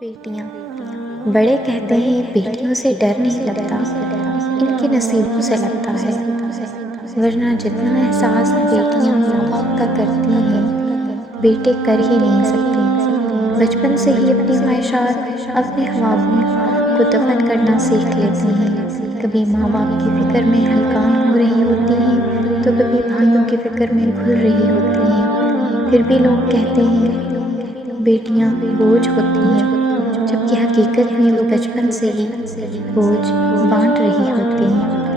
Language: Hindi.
बेटियाँ बड़े कहते हैं बेटियों से डर नहीं लगता, इनके नसीबों से लगता है। वरना जितना एहसास बेटियाँ माँ बाप का करती हैं, बेटे कर ही नहीं सकते। बचपन से ही अपनी ख्वाहिशात अपने ख्वाबों को दफन करना सीख लेती हैं। कभी माँ बाप की फ़िक्र में हलकान हो रही होती हैं, तो कभी भाइयों की फ़िक्र में घुल रही होती हैं। फिर भी लोग कहते हैं बेटियाँ बोझ होती हैं, जबकि हकीकत में वो बचपन से ही बोझ बाँट रही होती हैं।